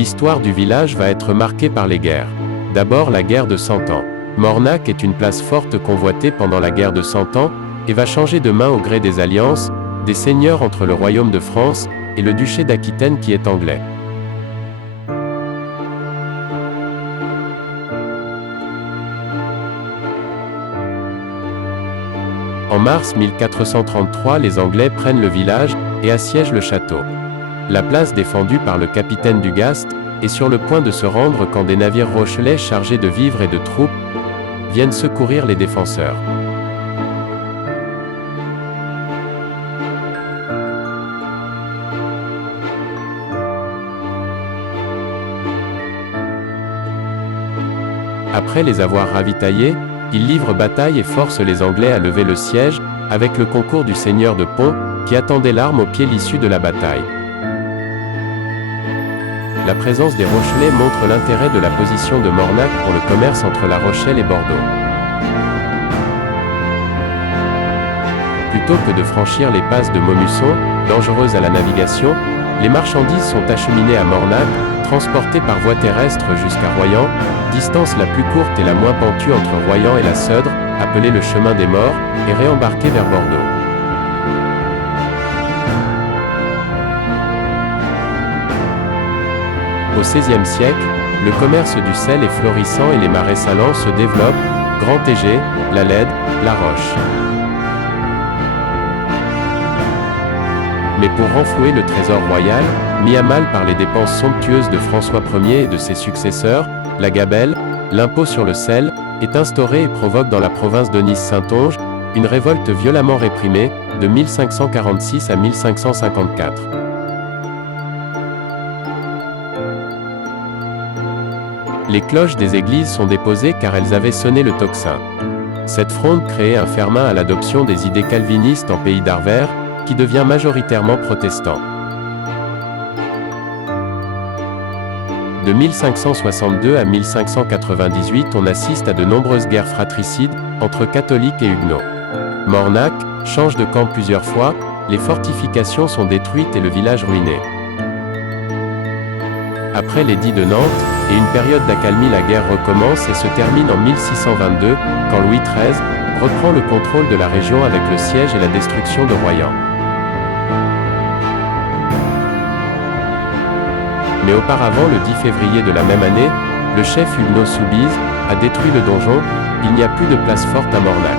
L'histoire du village va être marquée par les guerres. D'abord la guerre de 100 ans. Mornac est une place forte convoitée pendant la guerre de 100 ans, et va changer de main au gré des alliances, des seigneurs entre le royaume de France, et le duché d'Aquitaine qui est anglais. En mars 1433, les Anglais prennent le village, et assiègent le château. La place défendue par le capitaine Dugast, est sur le point de se rendre quand des navires rochelais chargés de vivres et de troupes, viennent secourir les défenseurs. Après les avoir ravitaillés, ils livrent bataille et forcent les Anglais à lever le siège, avec le concours du seigneur de Pont, qui attendait l'arme au pied l'issue de la bataille. La présence des Rochelais montre l'intérêt de la position de Mornac pour le commerce entre La Rochelle et Bordeaux. Plutôt que de franchir les passes de Maumusson, dangereuses à la navigation, les marchandises sont acheminées à Mornac, transportées par voie terrestre jusqu'à Royan, distance la plus courte et la moins pentue entre Royan et la Seudre, appelée le chemin des morts, et réembarquées vers Bordeaux. Au XVIe siècle, le commerce du sel est florissant et les marais salants se développent, Grand Égé, La Lède, La Roche. Mais pour renflouer le trésor royal, mis à mal par les dépenses somptueuses de François Ier et de ses successeurs, la gabelle, l'impôt sur le sel, est instauré et provoque dans la province de Nice-Saintonge, une révolte violemment réprimée, de 1546 à 1554. Les cloches des églises sont déposées car elles avaient sonné le tocsin. Cette fronde créait un ferment à l'adoption des idées calvinistes en pays d'Arvers, qui devient majoritairement protestant. De 1562 à 1598, on assiste à de nombreuses guerres fratricides, entre catholiques et huguenots. Mornac change de camp plusieurs fois, les fortifications sont détruites et le village ruiné. Après l'édit de Nantes, et une période d'accalmie, la guerre recommence et se termine en 1622, quand Louis XIII reprend le contrôle de la région avec le siège et la destruction de Royan. Mais auparavant, le 10 février de la même année, le chef huguenot Soubise a détruit le donjon, il n'y a plus de place forte à Mornac.